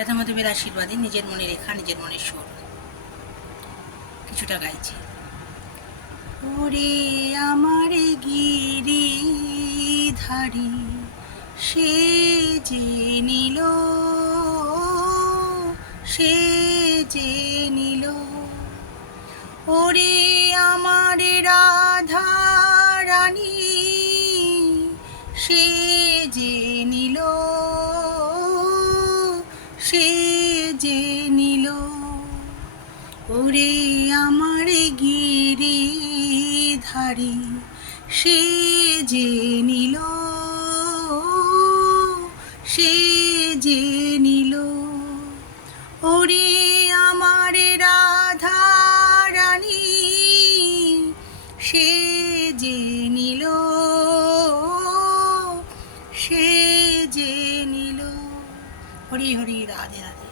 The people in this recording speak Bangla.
রাধা মাধবের আশীর্বাদে নিজের মনে রেখা, নিজের মনের সুর কিছুটা গাইছি। ওরে আমার গিরিধারী সে যে নিল, সে যে নিল, ওরে আমার রাধা রানী সে যে নিল, সে যে নিল, ওরে আমার গিরিধারী সে যে নিল, সে যে নিল, ওরে আমার রাধা রানী সে যে নিল, সে যে নিল। হরি হরি, রাধে রাধে।